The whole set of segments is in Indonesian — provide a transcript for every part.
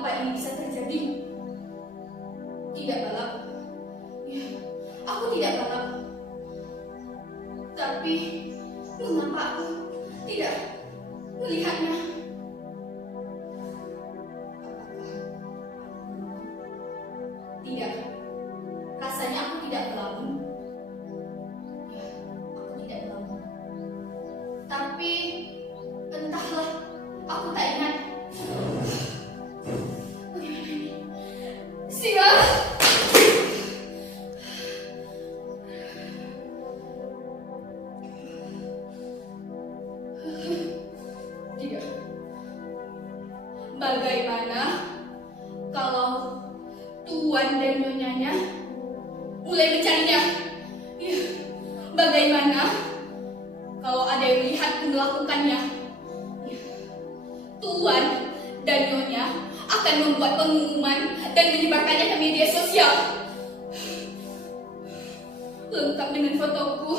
mengapa ini bisa terjadi? Tidak balap. Ya, aku tidak balap. Tapi mengapa aku tidak melihatnya? Tidak. Rasanya aku tidak melamun. Ya, aku tidak melamun. Tapi entahlah, aku tak ingat. Bagaimana ini? Sial! Tidak. Bagaimana kalau Tuan dan Nyonyanya mulai mencarinya? Ya, bagaimana kalau ada yang melihatku melakukannya? Ya, Tuan dan Nyonya akan membuat pengumuman dan menyebarkannya ke media sosial, lengkap dengan fotoku,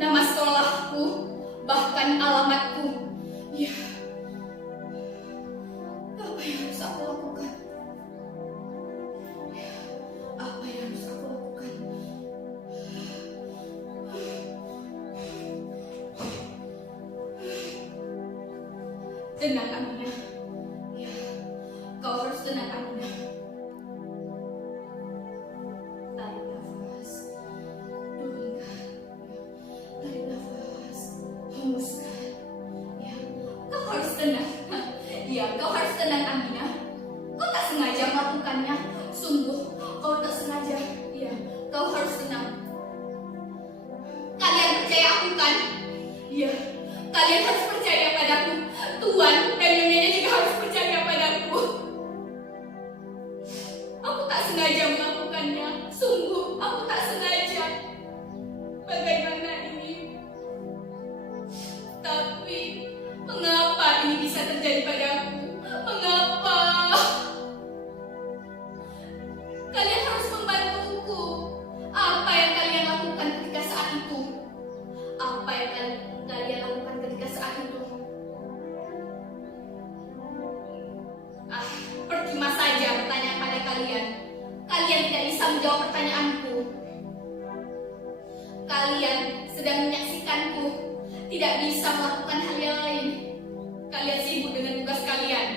nama sekolahku, bahkan alamatku. Ya, apa yang harus aku lakukan? Ya, apa yang harus aku lakukan? Tenang, Aminah. Ya, kau harus tenang, Aminah. Tarik nafas, turunkan. Tarik nafas, hembuskan. Ya, kau harus tenang. Ya, kau harus tenang, Aminah. Kau tak sengaja melakukannya. Sungguh, kau tak sengaja. Ya, kau harus tenang. Kalian percaya aku kan? Ya, kalian harus percaya padaku. Tuan dan Nyonyanya juga harus percaya padaku. Aku tak sengaja melakukannya. Sungguh, aku tak sengaja. Bagaimana ini? Tapi, mengapa ini bisa terjadi padaku? Mengapa? Kalian harus membantuku. Apa yang kalian lakukan ketika saat itu? Apa yang kalian lakukan ketika saat itu? Percuma saja pertanyaan pada kalian. Kalian tidak bisa menjawab pertanyaanku. Kalian sedang menyaksikanku, tidak bisa melakukan hal yang lain. Kalian sibuk dengan tugas kalian.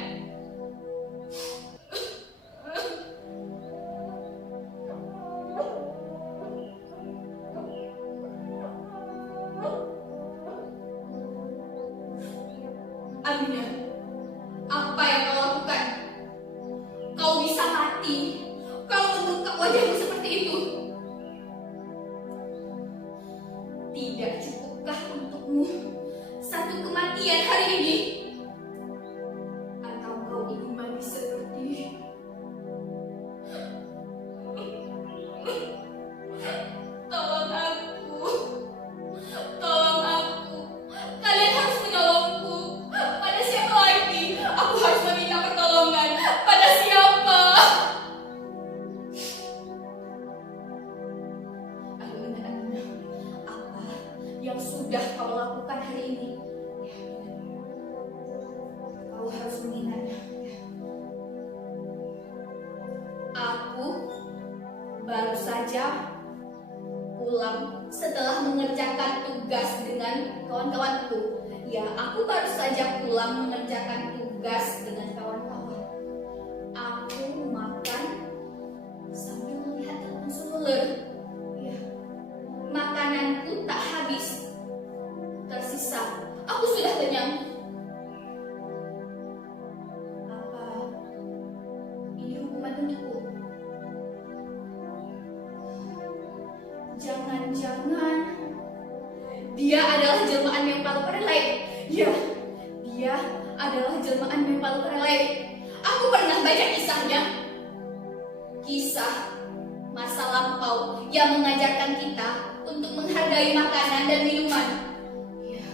Aminah, apa yang kau lakukan? Kau bisa mati kalau membengkak wajahmu seperti itu. Tidak cukupkah untukmu satu kematian hari ini? Atau kau ingin mati seperti tolong aku. Tolong aku. Kalian harus menolongku. Pada siapa lagi? Aku harus meminta pertolongan. Pada siapa? Aminah, apa yang sudah kau lakukan hari ini? Ya, kau harus mengingatnya. Aku baru saja pulang setelah mengerjakan tugas dengan kawan-kawanku. Ya, aku baru saja pulang mengerjakan tugas dengan kawan-kawan. Aku makan sambil melihat telepon seluler. Ya, makananku tak habis, tersisa. Aku sudah kenyang. Apa ini hukuman untukku? Jangan-jangan dia adalah jelmaan Mempalo Perelai. Ya, dia adalah jelmaan Mempalo Perelai. Aku pernah baca kisahnya. Kisah masa lampau yang mengajarkan kita untuk menghargai makanan dan minuman. Ya,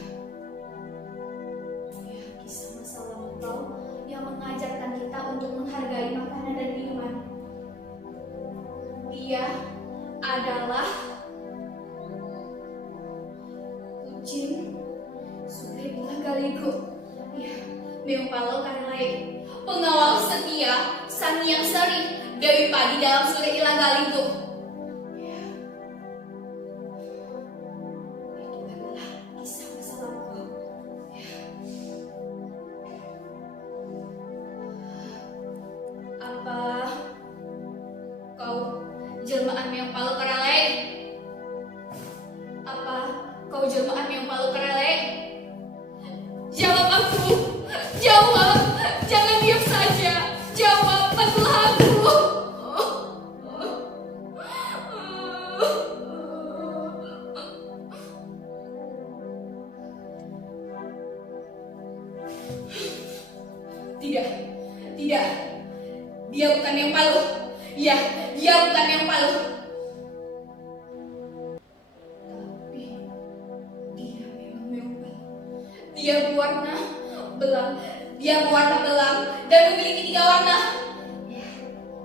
kisah masa lampau yang mengajarkan kita untuk menghargai makanan dan minuman. Dia adalah kucing Sungai Belah Galigo. Ya, Mempalo Perelai. pengawal setia, sang yang seri, Dewi Padi dalam Suri Ilaga itu. Itu adalah kisah masa lalu. Apa kau jelmaan yang palu karale? Apa kau jelmaan yang palu karale? Jawab aku, jawab, jangan diam saja. Jawab, bantulah aku. Tidak, tidak. Dia bukan yang palu. Ya, dia bukan yang palu. Tapi dia memang yang palu. Dia berwarna belang. Dia berwarna belang dan memiliki 3 warna. Ya,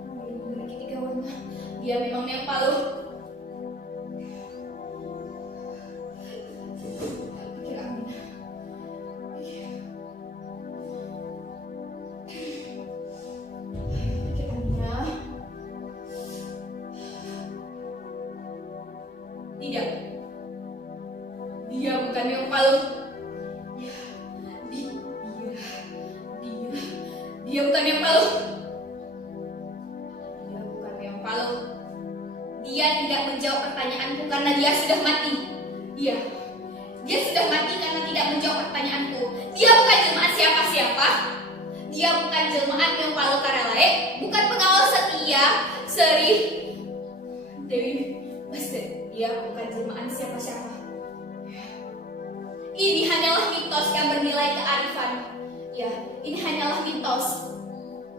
memiliki 3 warna. Dia memang yang palu. Pikir Amina. Pikir Amina. Tidak. Dia bukan yang palu. Dia bukan yang palu. Dia bukan yang palu. Dia tidak menjawab pertanyaanku karena dia sudah mati. Dia sudah mati karena tidak menjawab pertanyaanku. Dia bukan jelmaan siapa-siapa. Dia bukan jelmaan yang palu karalae. Bukan pengawal setia, seri, Dewi Bastet. Dia bukan jelmaan siapa-siapa. Ini hanyalah mitos yang bernilai kearifan. Ya, ini hanyalah mitos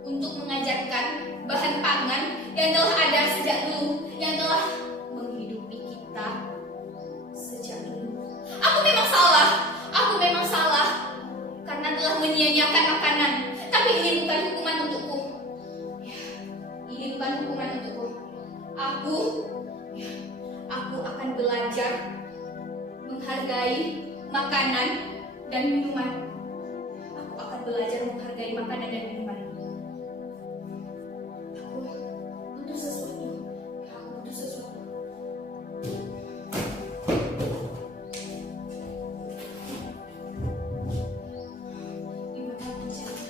untuk mengajarkan bahan pangan yang telah ada sejak dulu, yang telah menghidupi kita sejak dulu. Aku memang salah karena telah menyia-nyiakan makanan. Tapi ini bukan hukuman untukku. Ya, ini bukan hukuman untukku. Aku akan belajar menghargai makanan dan minuman. Aku akan belajar menghargai makanan dan minuman. Aku butuh sesuatu. Aku butuh sesuatu. Di mana mencari?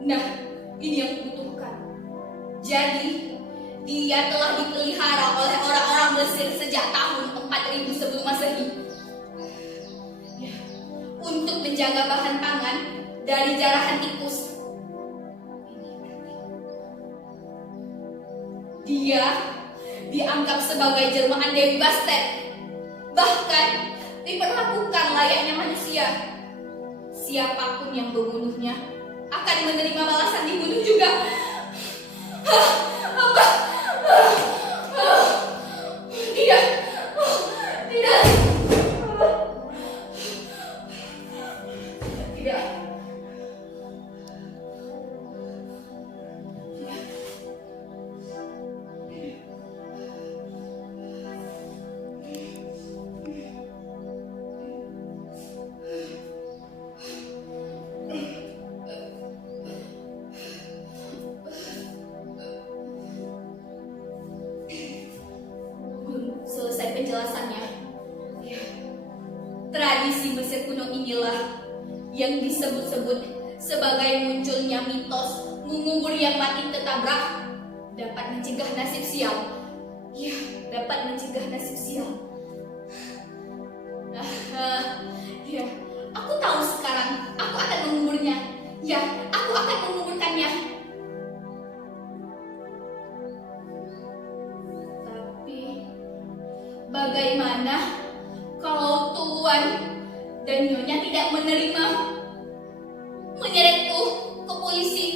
Nah, ini yang kubutuhkan. Jadi, dia telah dipelihara oleh orang-orang Mesir sejak tahun 4000 sebelum Masehi. Ya, untuk menjaga bahan pangan dari jarahan tikus. Dia dianggap sebagai jelmaan Dewi Bastet. Bahkan diperlakukan layaknya manusia. Siapapun yang membunuhnya akan menerima balasan dibunuh juga. Tidak. Tidak. Tidak. Selesai penjelasannya. Ya. Tradisi Mesir kuno inilah yang disebut-sebut sebagai munculnya mitos mengubur yang mati tertabrak dapat mencegah nasib sial. Ya, dapat mencegah nasib sial. Ya, aku tahu sekarang aku akan menguburnya. Ya, aku akan menguburkannya. Tapi bagaimana kalau Tuan dan Nyonya tidak menerima, menyeretku ke polisi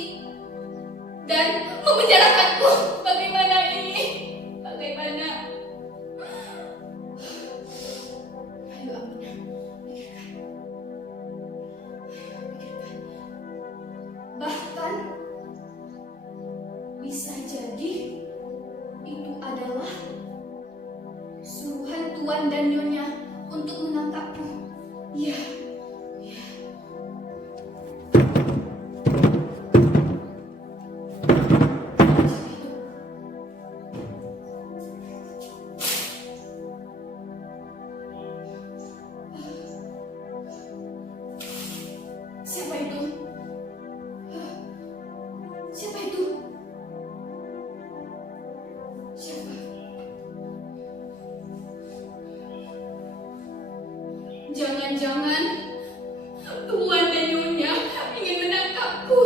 dan memenjarakanku? Bagaimana ini? Bagaimana? Ayo Amina, pikirkan. Ayo pikirkan. Bahkan jangan-jangan Tuan dan Nyonya ingin menangkapku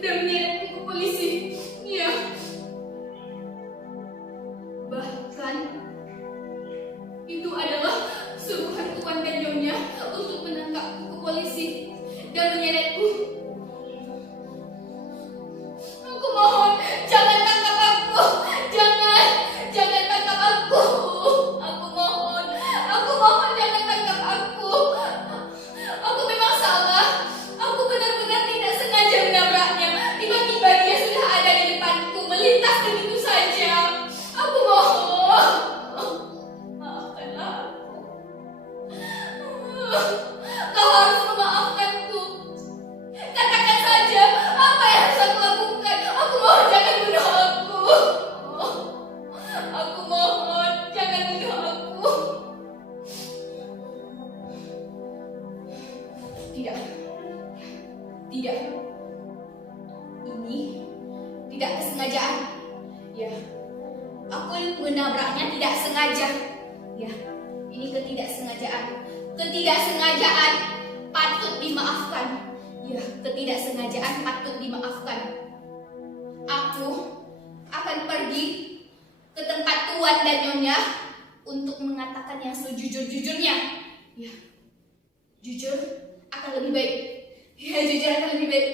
dan menyeretku ke polisi. Ya, bahkan itu adalah suruhan Tuan dan Nyonya untuk menangkapku ke polisi dan menyeretku. Aku mohon, jangan tangkap aku. Jangan tangkap aku. Aku mohon jangan tangkap aku. Aku memang salah. Aku benar-benar tidak sengaja menabraknya. Tiba-tiba dia sudah ada di depanku, melintas begitu saja. Aku mohon, maafkanlah aku. Kau harus memaafkanku. Katakan saja apa yang harus aku lakukan. Aku mohon jangan bunuh aku. Aku mohon jangan bunuh aku. Tidak. Tidak. Ini tidak kesengajaan. Ya. Aku menabraknya tidak sengaja. Ya. Ini ketidaksengajaan. Ketidaksengajaan patut dimaafkan. Ya, ketidaksengajaan patut dimaafkan. Aku akan pergi ke tempat Tuan dan Nyonya untuk mengatakan yang sejujur-jujurnya. Ya, jujur akan lebih baik. Ya, jujur akan lebih baik.